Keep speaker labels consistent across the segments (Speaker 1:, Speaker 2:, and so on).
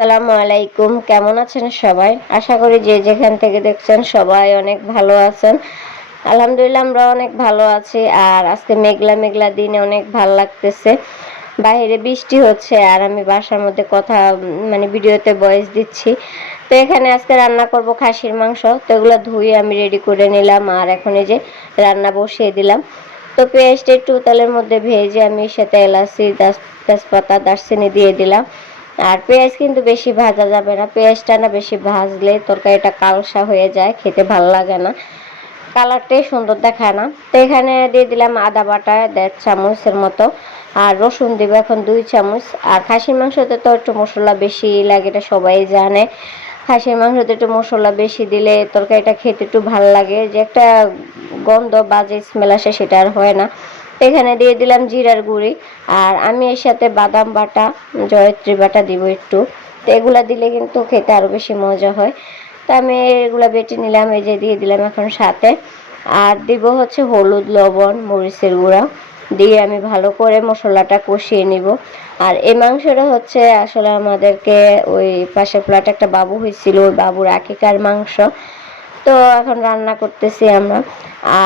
Speaker 1: আসসালামু আলাইকুম। কেমন আছেন সবাই? আশা করি যে যেখান থেকে দেখছেন সবাই অনেক ভালো আছেন। আলহামদুলিল্লাহ আমরা অনেক ভালো আছি আর আজকে মেঘলা মেঘলা দিনে অনেক ভালো লাগতেছে। বাইরে বৃষ্টি হচ্ছে আর আমি বাসার মধ্যে কথা মানে ভিডিওতে ভয়েস দিচ্ছি। তো এখানে আজকে রান্না করব খাসির মাংস। তো এগুলো ধুয়ে আমি রেডি করে নিলাম আর এখন এই যে রান্না বসিয়ে দিলাম। তো পেঁয়াজটা একটু তেলের মধ্যে ভেজে আমি সাথে এলাচি দাস তেজপাতা দারচিনি দিয়ে দিলাম। আর পেঁয়াজ কিন্তু বেশি ভাজা যাবে না। পেঁয়াজটা না বেশি ভাজলে তরকারিটা কালসা হয়ে যায়, খেতে ভালো লাগে না। কালারটাই সুন্দর দেখায় না। তো এখানে দিয়ে দিলাম আদা বাটা দেড় চামচের মতো আর রসুন দিব এখন দুই চামচ। আর খাসির মাংসতে তো একটু মশলা বেশি লাগে এটা সবাই জানে। খাসির মাংসতে একটু মশলা বেশি দিলে তরকারিটা খেতে একটু ভালো লাগে। যে একটা গন্ধ, বাজে স্মেল আসে সেটা আর হয় না। এখানে দিয়ে দিলাম জিরার গুঁড়ি আর আমি এর সাথে বাদাম বাটা, জয়ত্রী বাটা দিব একটু। তো এগুলা দিলে কিন্তু খেতে আরও বেশি মজা হয়। তো আমি এগুলো বেটে নিলাম, এই যে দিয়ে দিলাম এখন সাথে। আর দিব হচ্ছে হলুদ, লবণ, মরিচের গুঁড়া। দিয়ে আমি ভালো করে মশলাটা কষিয়ে নিব। আর এই মাংসটা হচ্ছে আসলে আমাদেরকে ওই পাশের ফ্ল্যাটে একটা বাবু হয়েছিল, ওই বাবুর আকিকার মাংস। তো এখন রান্না করতেছি আমরা।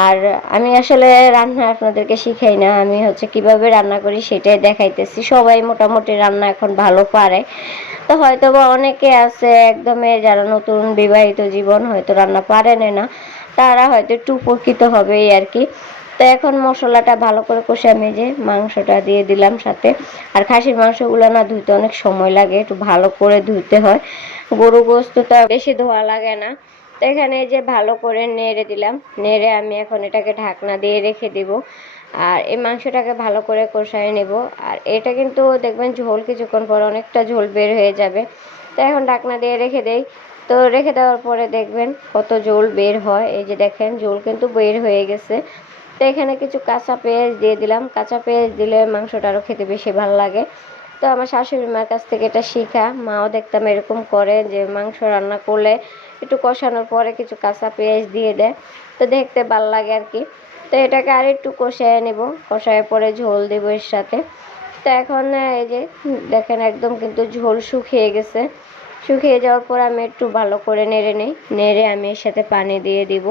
Speaker 1: আর আমি আসলে রান্না আপনাদেরকে শিখাই না, আমি হচ্ছে কীভাবে রান্না করি সেটাই দেখাইতেছি। সবাই মোটামুটি রান্না এখন ভালো পারে। তো হয়তো বা অনেকে আছে একদমই যারা নতুন বিবাহিত জীবন হয়তো রান্না পারেন না, তারা হয়তো একটু উপকৃত হবে আর কি। তো এখন মশলাটা ভালো করে কষে আমি যে মাংসটা দিয়ে দিলাম সাথে। আর খাসির মাংসগুলো না ধুইতে অনেক সময় লাগে, একটু ভালো করে ধুইতে হয়। গরু গোস্তটা বেশি ধোয়া লাগে না। তো এখানে যে ভালো করে নেড়ে দিলাম। নেড়ে আমি এখন এটাকে ঢাকনা দিয়ে রেখে দিব। আর এই মাংসটাকে ভালো করে কষায় নেব। আর এটা কিন্তু দেখবেন ঝোল কিছুক্ষণ পর অনেকটা ঝোল বের হয়ে যাবে। তো এখন ঢাকনা দিয়ে রেখে দেই। তো রেখে দেওয়ার পরে দেখবেন কত ঝোল বের হয়। এই যে দেখেন ঝোল কিন্তু বের হয়ে গেছে। তো এখানে কিছু কাঁচা পেঁয়াজ দিয়ে দিলাম। কাঁচা পেঁয়াজ দিলে মাংসটা আরও খেতে বেশি ভালো লাগে। তো আমার শাশুড়ি মার কাছ থেকে এটা শিখা। মাও দেখতাম এরকম করে যে মাংস রান্না করলে একটু কষানোর পরে কিছু কাঁচা পেঁয়াজ দিয়ে দেয়। তো দেখতে ভালো লাগে আর কি। তো এটাকে আর একটু কষায় নেব। কষায় পরে ঝোল দেবো এর সাথে। তো এখন এই যে, দেখেন একদম কিন্তু ঝোল শুকিয়ে গেছে। শুকিয়ে যাওয়ার পর আমি একটু ভালো করে নেড়ে নিই। নেড়ে আমি এর সাথে পানি দিয়ে দিব।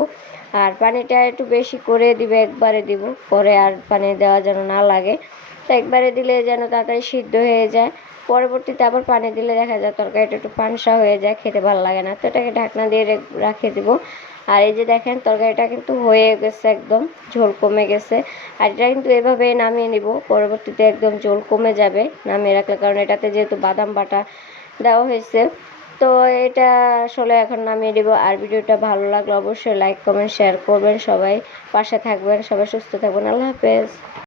Speaker 1: আর পানিটা একটু বেশি করে দিবে, একবারে দিব। পরে আর পানি দেওয়া যেন না লাগে। তো একবারে দিলে যেন তাড়াতাড়ি সিদ্ধ হয়ে যায়। পরবর্তীতে আবার পানি দিলে দেখা যায় তরকারিটা একটু পানসা হয়ে যায়, খেতে ভালো লাগে না। তো এটাকে ঢাকনা দিয়ে রাখে দিব। আর এই যে দেখেন তরকারিটা কিন্তু হয়ে গেছে একদম, ঝোল কমে গেছে। আর এটা কিন্তু এভাবে নামিয়ে নিব। পরবর্তীতে একদম ঝোল কমে যাবে নামিয়ে রাখলে। কারণ এটাতে যেহেতু বাদাম বাটা দেওয়া হয়েছে। তো এটা আসলে এখন নামিয়ে দেব। আর ভিডিওটা ভালো লাগলে অবশ্যই লাইক কমেন্ট শেয়ার করবেন সবাই। পাশে থাকবেন, সবাই সুস্থ থাকবেন। আল্লাহ হাফেজ।